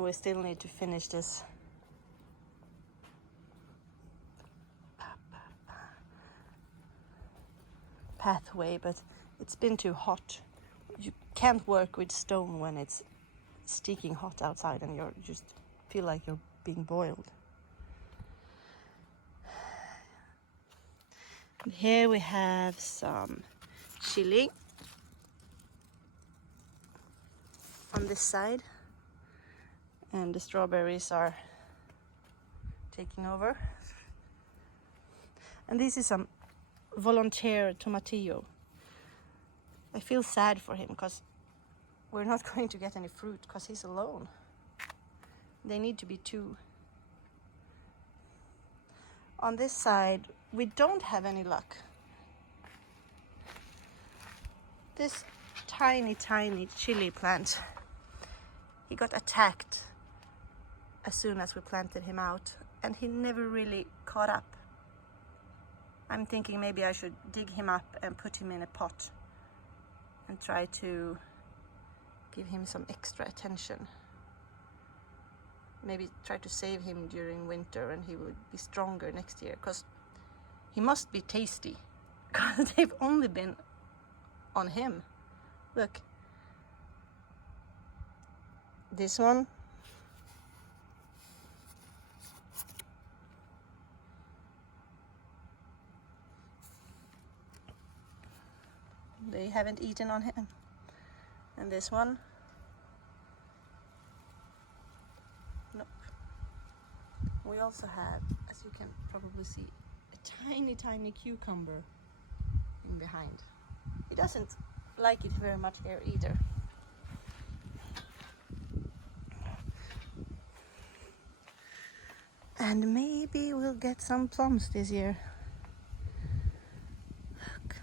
And we still need to finish this pathway, but it's been too hot. You can't work with stone when it's stinking hot outside and you just feel like you're being boiled. And here we have some chili on this side, and the strawberries are taking over. And this is some volunteer tomatillo. I feel sad for him because we're not going to get any fruit because he's alone. They need to be two. On this side, we don't have any luck. This tiny chili plant, he got attacked as soon as we planted him out, and he never really caught up. I'm thinking maybe I should dig him up and put him in a pot and try to give him some extra attention. Maybe try to save him during winter and he would be stronger next year, because he must be tasty, because they've only been on him. Look, this one, they haven't eaten on him, and this one, nope. We also have, as you can probably see, a tiny cucumber in behind. He doesn't like it very much here either. And maybe we'll get some plums this year. Look.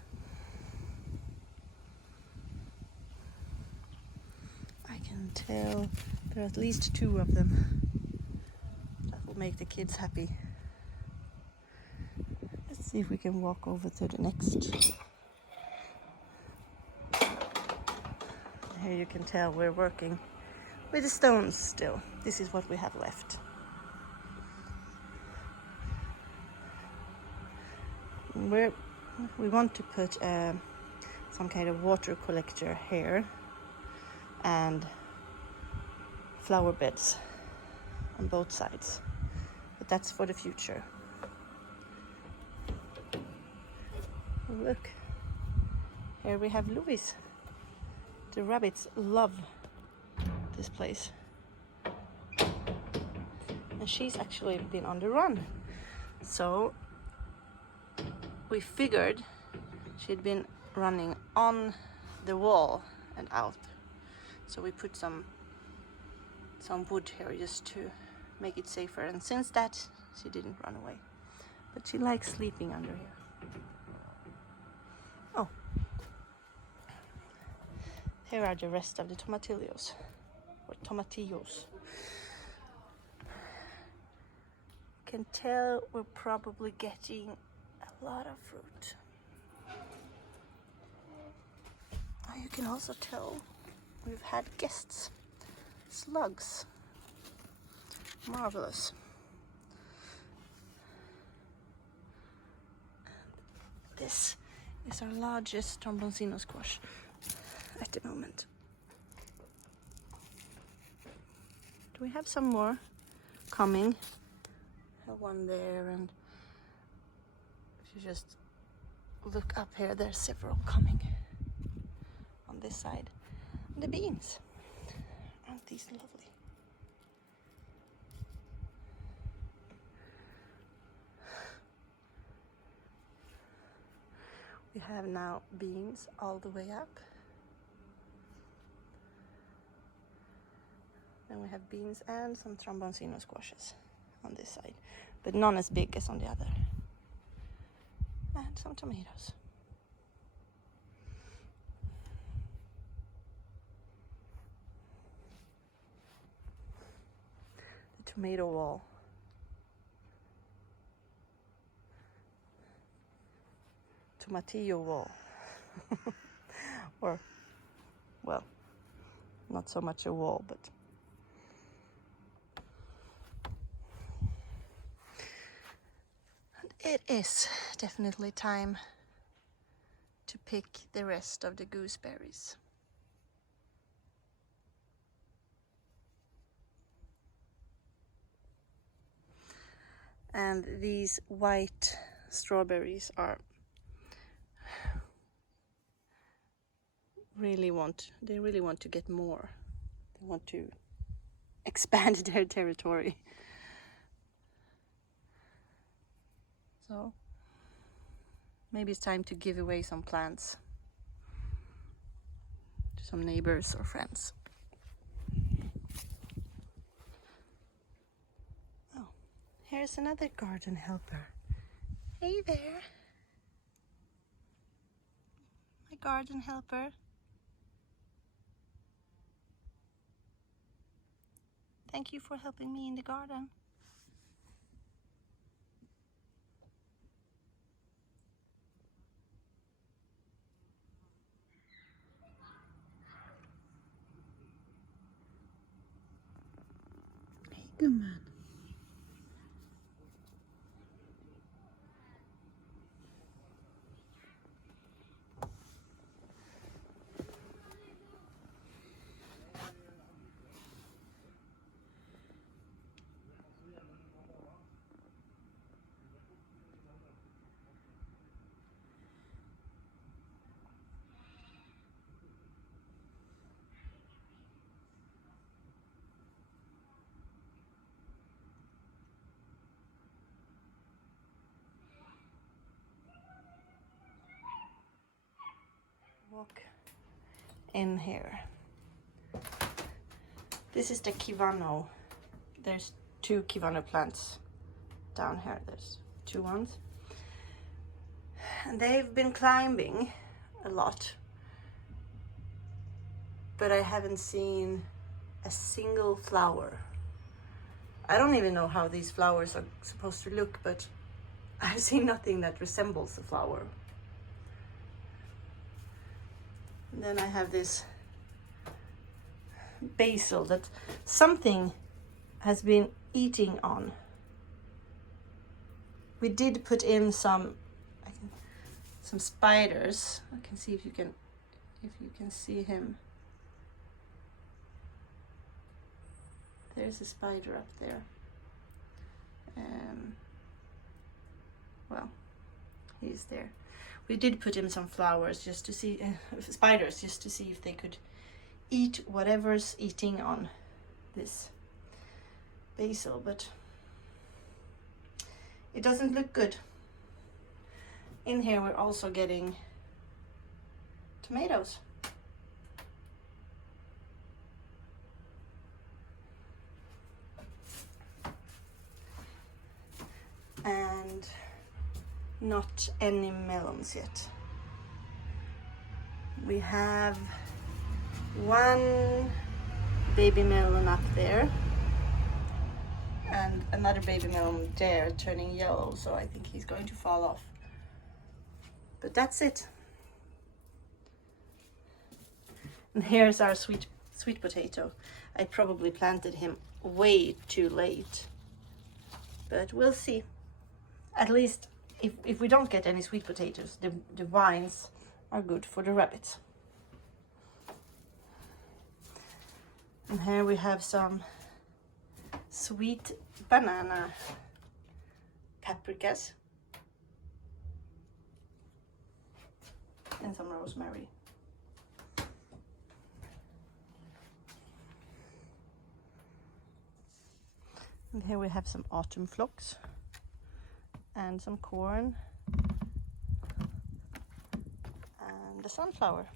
I can tell there are at least 2 of them. That will make the kids happy. Let's see if we can walk over to the next. Here you can tell we're working with the stones still. This is what we have left. We want to put some kind of water collector here and flower beds on both sides, but that's for the future. Look, here we have Louis. The rabbits love this place, and she's actually been on the run, so we figured she'd been running on the wall and out, so we put some wood here just to make it safer, and since that she didn't run away, but she likes sleeping under here. Oh, here are the rest of the tomatillos, or tomatillos. Can tell we're probably getting a lot of fruit. Oh, you can also tell we've had guests. Slugs. Marvelous. This is our largest tromboncino squash at the moment. Do we have some more coming? I have one there, and if you just look up here, there's several coming on this side. And the beans, aren't these lovely? We have now beans all the way up. Then we have beans and some tromboncino squashes on this side, but none as big as on the other. And some tomatoes. The tomato wall. Tomatillo wall. Or, well, not so much a wall, but It is definitely time to pick the rest of the gooseberries. And these white strawberries are they really want to get more. They want to expand their territory. So maybe it's time to give away some plants to some neighbors or friends. Oh, here's another garden helper. Hey there, my garden helper. Thank you for helping me in the garden. Hey, gumman. Walk in here. This is the Kivano. There's 2 Kivano plants down here. There's 2 ones. And they've been climbing a lot. But I haven't seen a single flower. I don't even know how these flowers are supposed to look, but I've seen nothing that resembles a flower. And then I have this basil that something has been eating on. We did put in some spiders. I can see if you can see him. There's a spider up there. Well, he's there. We did put in some flowers just to see, spiders, just to see if they could eat whatever's eating on this basil, but it doesn't look good. In here we're also getting tomatoes. And not any melons yet. We have 1 baby melon up there and another baby melon there turning yellow, so I think he's going to fall off. But that's it. And here's our sweet potato. I probably planted him way too late, but we'll see. At least if we don't get any sweet potatoes, the vines are good for the rabbits. And here we have some sweet banana paprikas and some rosemary. And here we have some autumn phlox and some corn and the sunflower.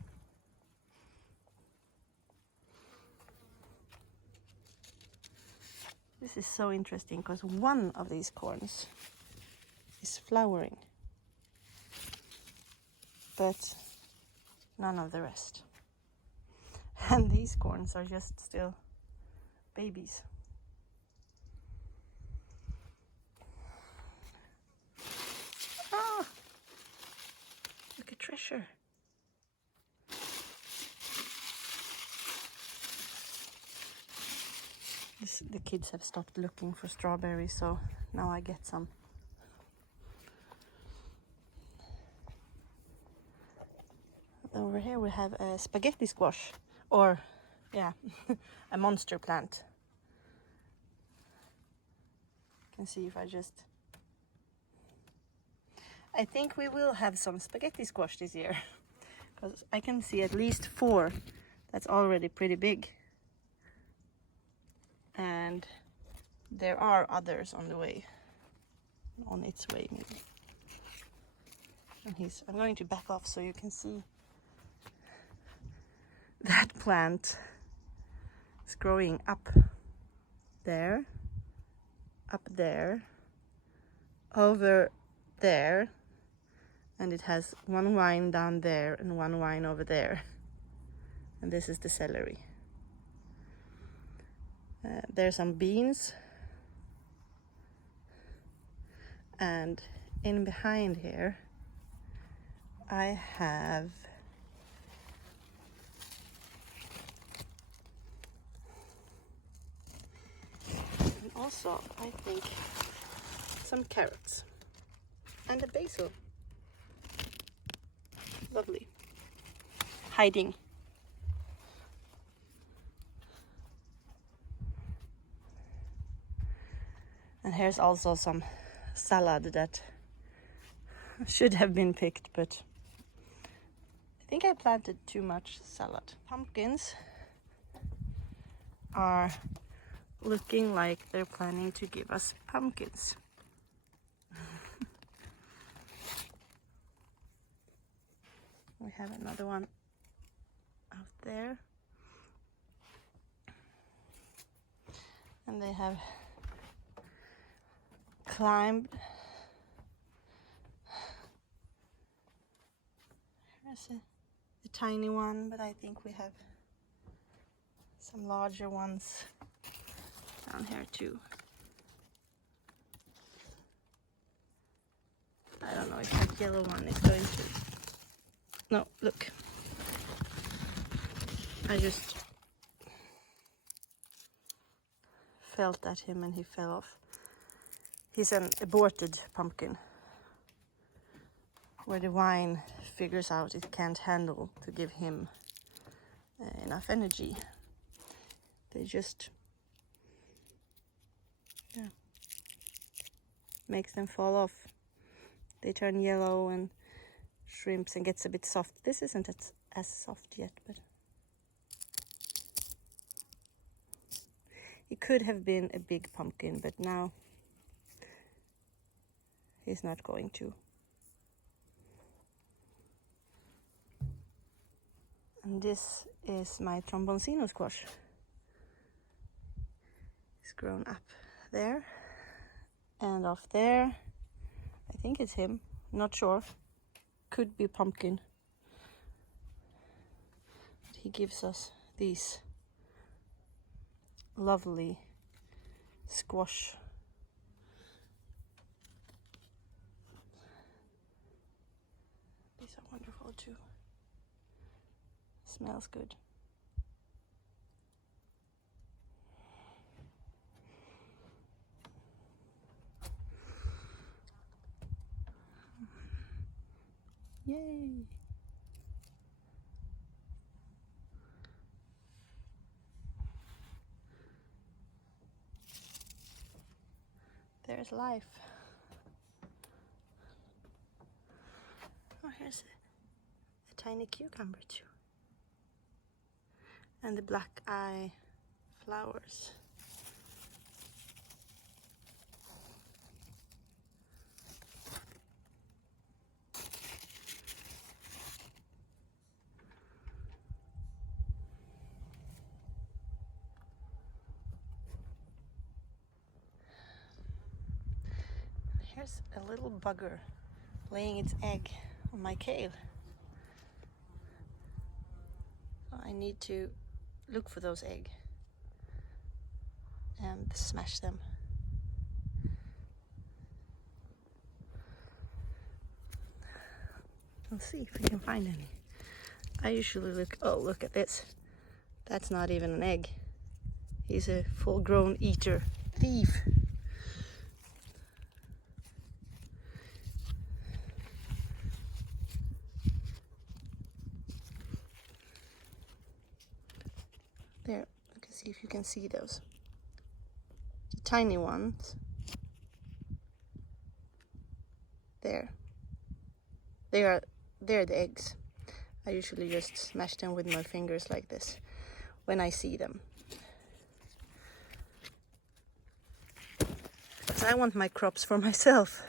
This is so interesting because one of these corns is flowering, but none of the rest. And these corns are just still babies. Ah! Look at treasure. The kids have stopped looking for strawberries, so now I get some. here we have a spaghetti squash, or yeah, a monster plant. You can see if I think we will have some spaghetti squash this year, because I can see at least 4 that's already pretty big, and there are others on the way, on its way maybe. And I'm going to back off so you can see that plant is growing up there, over there, and it has 1 vine down there and 1 vine over there, and this is the celery. There's some beans, and in behind here I have and also I think some carrots and a basil. Lovely. Hiding. And here's also some salad that should have been picked, but I think I planted too much salad. Pumpkins are looking like they're planning to give us pumpkins. We have another one out there, and they have climbed. There's a tiny one, but I think we have some larger ones down here too. I don't know if that yellow one is going to... No, look. I just felt at him and he fell off. He's an aborted pumpkin, where the vine figures out it can't handle to give him enough energy. They just makes them fall off. They turn yellow and shrimps and gets a bit soft. This isn't as soft yet, but he could have been a big pumpkin, but now he's not going to. And this is my tromboncino squash. It's grown up there and off there. I think it's him, not sure. Could be pumpkin. But he gives us these lovely squash. These are wonderful too. Smells good. Yay! There's life. Oh, here's a tiny cucumber too. And the black eye flowers. Here's a little bugger laying its egg on my kale. So I need to look for those eggs and smash them. Let's see if we can find any. I usually look, oh, look at this. That's not even an egg. He's a full-grown eater thief. There, you can see if you can see those. The tiny ones. There. They're the eggs. I usually just smash them with my fingers like this when I see them. Because I want my crops for myself.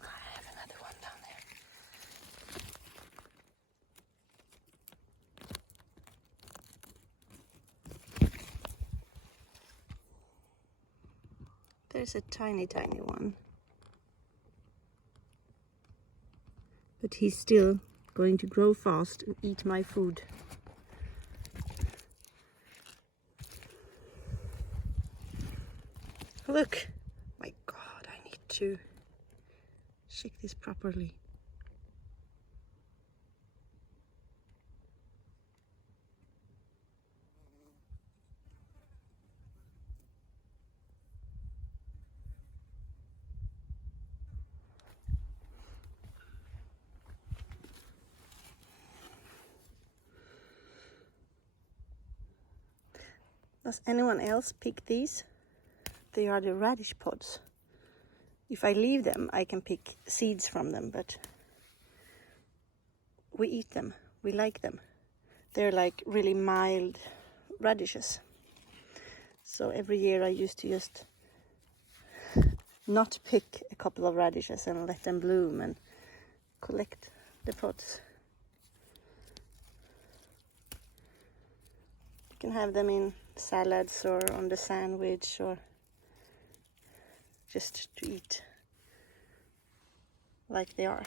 I have another one down there. There's a tiny one. But he's still going to grow fast and eat my food. Look! My God, I need to shake this properly. Does anyone else pick these? They are the radish pods. If I leave them, I can pick seeds from them, but we eat them. We like them. They're like really mild radishes. So every year I used to just not pick a couple of radishes and let them bloom and collect the pods. You can have them in salads or on the sandwich or just to eat like they are.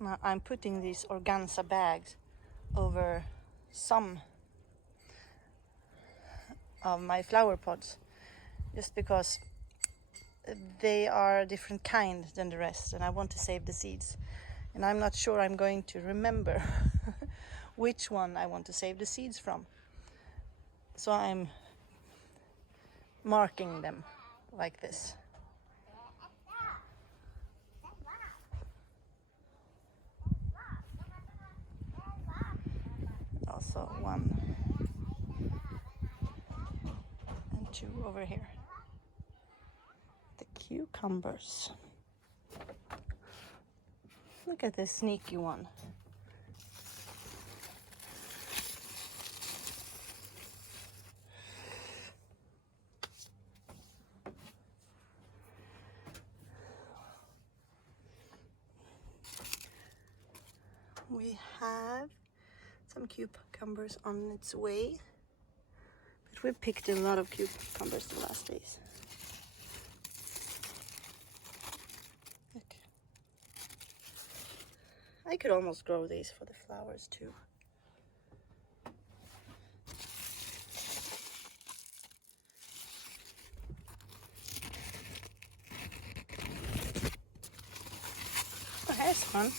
Now I'm putting these organza bags over some of my flower pods just because they are a different kind than the rest and I want to save the seeds, and I'm not sure I'm going to remember which one I want to save the seeds from, so I'm marking them like this. Also 1 and 2 over here. The cucumbers. Look at this sneaky one. We have some cucumbers on its way, but we picked a lot of cucumbers the last days. Look. I could almost grow these for the flowers too. Oh, here's one.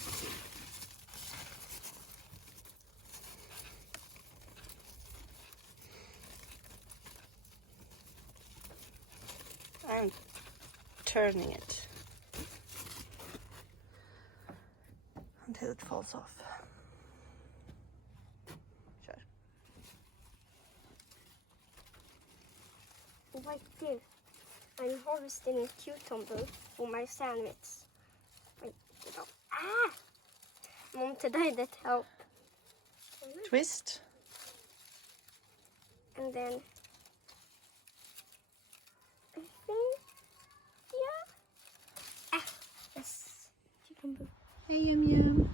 I'm turning it until it falls off. Sure. Like this. I'm harvesting a cucumber for my sandwich. Mom, today that help. Twist. And then I think, yeah. Yes. Cucumber. Hey, Yum Yum.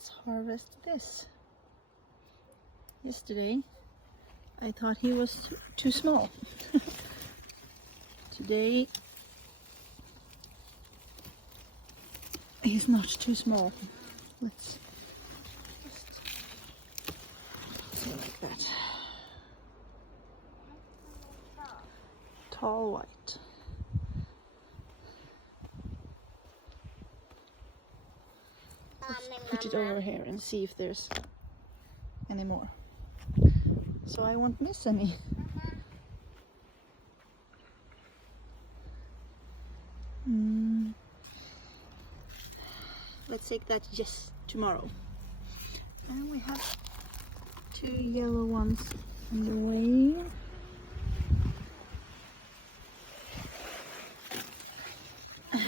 Let's harvest this. Yesterday I thought he was too small. Today he's not too small. Let's just say like that. Tall white. Let's put it over here and see if there's any more, so I won't miss any. Let's take that just tomorrow. And we have 2 yellow ones on the way.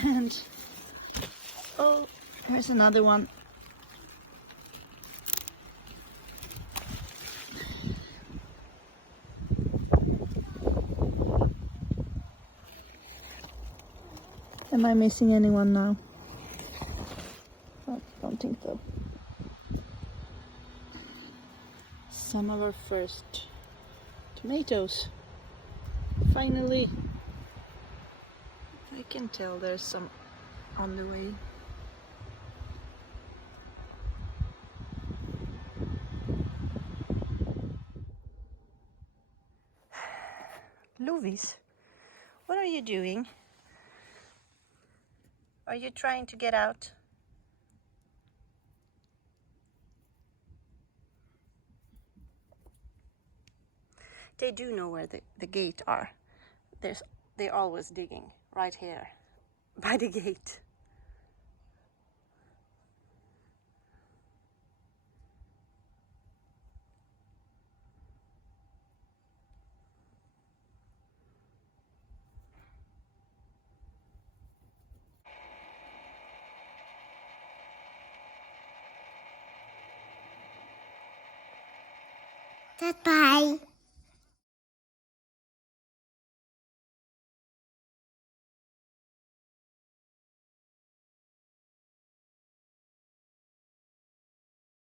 And oh, here's another one. Am I missing anyone now? I don't think so. Some of our first tomatoes. Finally. I can tell there's some on the way. Lovis, what are you doing? Are you trying to get out? They do know where the gate are. They're always digging right here by the gate. Goodbye.